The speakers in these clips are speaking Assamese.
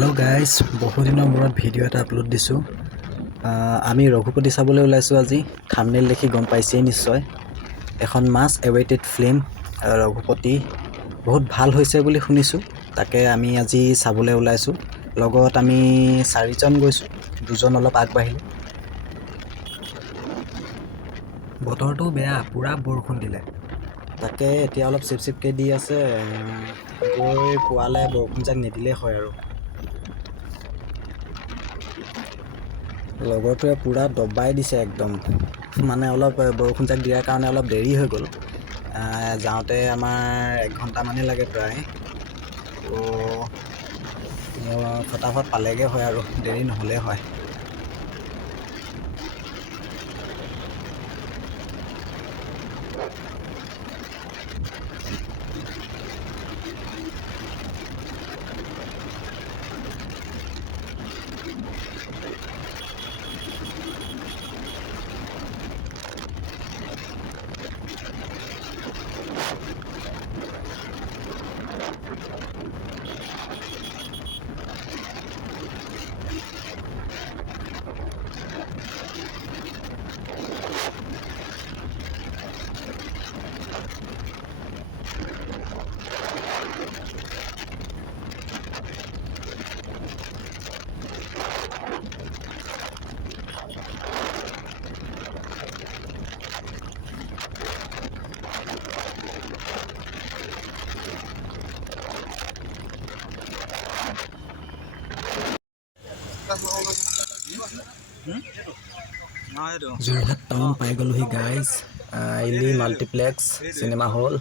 হেল্ল' গাইজ, বহুদিনৰ মূৰত ভিডিঅ' এটা আপলোড দিছোঁ। আমি ৰঘুপতি চাবলৈ ওলাইছোঁ আজি। থাম্বনেইল দেখি গম পাইছেই নিশ্চয়। এখন মাষ্ট এৱেইটেড ফিল্ম ৰঘুপতি বহুত ভাল হৈছে বুলি শুনিছোঁ। তাকে আমি আজি চাবলৈ ওলাইছোঁ। লগত আমি 4জন গৈছোঁ, 2জন অলপ আগবাঢ়িলে। বতৰটো বেয়া, পূৰা বৰষুণ দিলে। তাকে এতিয়া অলপ চিপচিপকৈ দি আছে। গৈ পোৱালে বৰষুণজাক নিদিলেই হয় আৰু। লগৰটোৱে পূৰা দবাই দিছে একদম। মানে অলপ বৰষুণজাক দিয়াৰ কাৰণে অলপ দেৰি হৈ গ'ল। যাওঁতে আমাৰ 1 ঘণ্টামানেই লাগে প্ৰায়। তো ফটাফট পালেগৈ হয় আৰু দেৰি নহ'লেই হয়। যোৰহাট টাউন পাই গ'লোহি গাইজ। ইলি মাল্টিপ্লেক্স চিনেমা হল,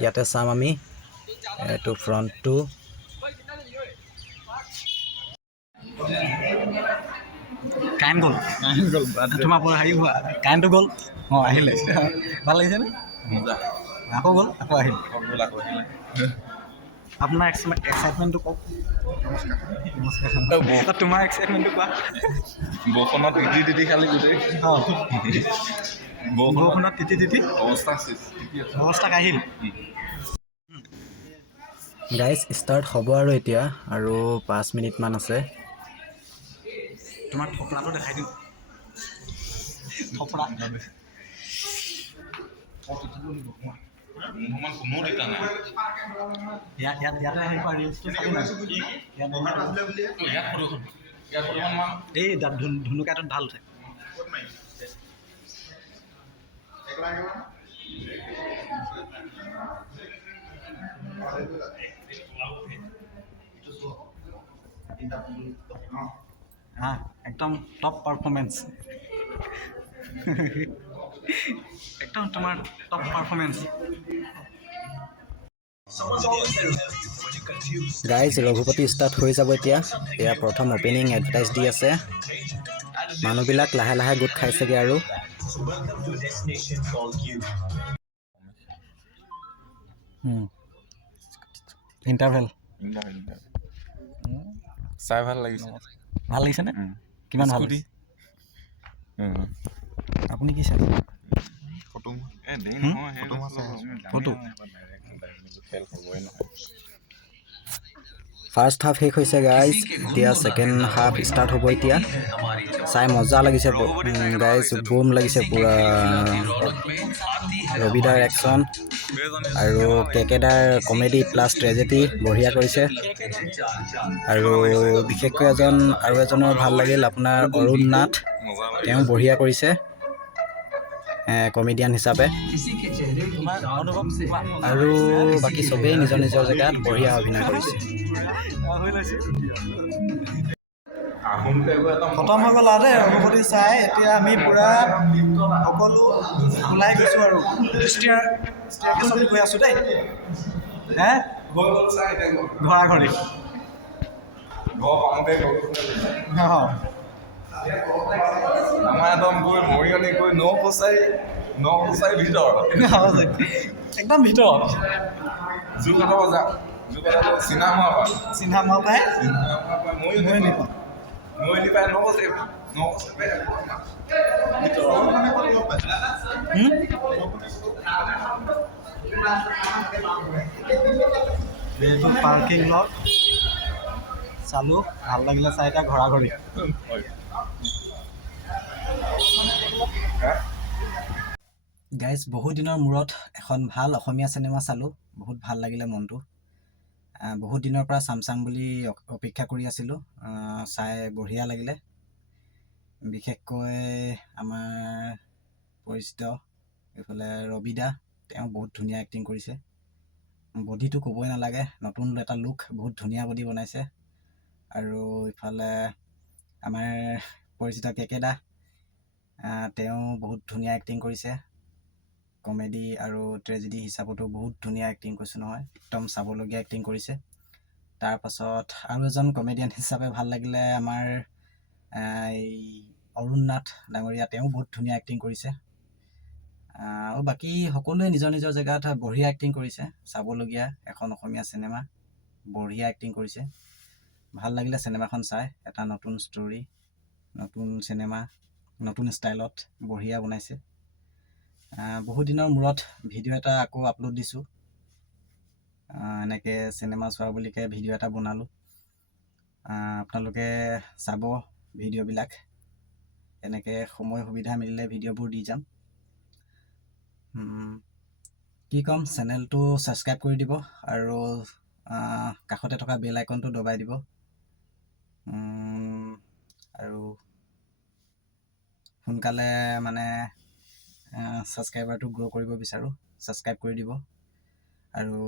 ইয়াতে চাম আমি। এইটো ফ্ৰণ্টটো। কাৰেণ্ট গ'ল, তোমাৰ পৰা হেৰি হোৱা কাৰেণ্টটো গ'ল। আহিলে ভাল লাগিছেনে? আকৌ গ'ল, আকৌ আহিল। আপোনাৰ এক্সাইটমেণ্টটো কওক। নমস্কাৰ। তোমাৰ এক্সাইটমেণ্টটো কোৱা। বৰষুণত তিতি খালি গোটেই বৰষুণত তিতি অৱস্থা আহিল। গাইজ ষ্টাৰ্ট হ'ব আৰু এতিয়া, আৰু 5 মিনিটমান আছে। তোমাক থপৰাটো দেখাই দিওঁ। থপৰা কোনো দেতা নাই। ইয়াতে আহি পোৱা ৰিলচটো চালি নাই? এই ধুনুকাটোত ভাল উঠে। একদম টপ পাৰফৰ্মেঞ্চ। একদম তোমাৰ top performance. Guys Raghupati start হৈ যাব এতিয়া। এয়া প্ৰথম অপেনিং এডভাৰটাইজ দি আছে। মানুহবিলাক লাহে লাহে গোট খাইছেগৈ আৰু। ইণ্টাৰভেল চাই ভাল লাগিছে। ভাল লাগিছেনে? কিমান ভাল লাগিছে? আপুনি কি চাই? ফটো ফাৰ্ষ্ট হাফ শেষ হৈছে গাইজ। এতিয়া ছেকেণ্ড হাফ ষ্টাৰ্ট হ'ব এতিয়া। চাই মজা লাগিছে গাইজ, বুম লাগিছে পূৰা। ৰবিদাৰ একশ্যন আৰু কেকেদাৰ কমেডি প্লাছ ট্ৰেজেডি বঢ়িয়া কৰিছে। আৰু বিশেষকৈ আৰু এজনৰ ভাল লাগিল, আপোনাৰ অৰুণ নাথ। তেওঁ বঢ়িয়া কৰিছে কমেডিয়ান হিচাপে। আৰু বাকী চবেই নিজৰ নিজৰ জেগাত বঢ়িয়া অভিনয় কৰিছে। খতম হৈ গ'ল আৰু ৰঘুপতি চাই। এতিয়া আমি পূৰা সকলো ওলাই গৈছোঁ আৰু ষ্টেয়াৰকেছত গৈ আছোঁ দেই। ঘৰাঘৰি আমাৰ একদম গৈ মৰিয়নি গৈ নকোচাই ভিতৰত একদম ভিতৰত যোৰহাটৰ বজাৰ চিনামা পাই মৰিয়নি পাই নকোচাই এইটো পাৰ্কিং লট চালোঁ, ভাল লাগিলে চাই এতিয়া ঘৰা ঘৰি। গাইজ, বহুত দিনৰ মূৰত এখন ভাল অসমীয়া চিনেমা চালোঁ, বহুত ভাল লাগিলে মনটো। বহুত দিনৰ পৰা চাম বুলি অপেক্ষা কৰি আছিলোঁ, চাই বঢ়িয়া লাগিলে। বিশেষকৈ আমাৰ পৰিচিত এইফালে ৰবি দা, তেওঁ বহুত ধুনীয়া এক্টিং কৰিছে। বডিটো ক'বই নালাগে, নতুন এটা লুক, বহুত ধুনীয়া বডি বনাইছে। আৰু ইফালে আমাৰ পৰিচিত কেকেদা, তেওঁ বহুত ধুনীয়া এক্টিং কৰিছে। কমেডি আৰু ট্ৰেজেডি হিচাপতো বহুত ধুনীয়া এক্টিং কৰিছে নহয়, একদম চাবলগীয়া এক্টিং কৰিছে। তাৰপাছত আৰু এজন কমেডিয়ান হিচাপে ভাল লাগিলে আমাৰ এই অৰুণ নাথ ডাঙৰীয়া, তেওঁ বহুত ধুনীয়া এক্টিং কৰিছে। আৰু বাকী সকলোৱে নিজৰ নিজৰ জেগাত বঢ়িয়া এক্টিং কৰিছে। চাবলগীয়া এখন অসমীয়া চিনেমা, বঢ়িয়া এক্টিং কৰিছে। ভাল লাগিলে চিনেমাখন চাই, এটা নতুন ষ্টৰী, নতুন চিনেমা, নতুন ষ্টাইলত বঢ়িয়া বনাইছে। বহুত দিনৰ মূৰত ভিডিঅ' এটা আকৌ আপলোড দিছোঁ। এনেকৈ চিনেমা চোৱা বুলিকৈ ভিডিঅ' এটা বনালোঁ। আপোনালোকে চাব ভিডিঅ'বিলাক। এনেকৈ সময় সুবিধা মিলিলে ভিডিঅ'বোৰ দি যাম। কি ক'ম, চেনেলটো ছাবস্ক্ৰাইব কৰি দিব আৰু কাষতে থকা বেল আইকনটো দবাই দিব। আৰু সোনকালে মানে ছাবস্ক্ৰাইবাৰটো গ্ৰ' কৰিব বিচাৰোঁ, ছাবস্ক্ৰাইব কৰি দিব। আৰু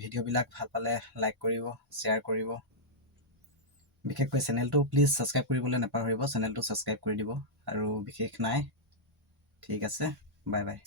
ভিডিঅ'বিলাক ভাল পালে লাইক কৰিব, শ্বেয়াৰ কৰিব। বিশেষকৈ চেনেলটো প্লিজ ছাবস্ক্ৰাইব কৰিবলৈ নাপাহৰিব, চেনেলটো ছাবস্ক্ৰাইব কৰি দিব। আৰু বিশেষ নাই, ঠিক আছে, বাই বাই।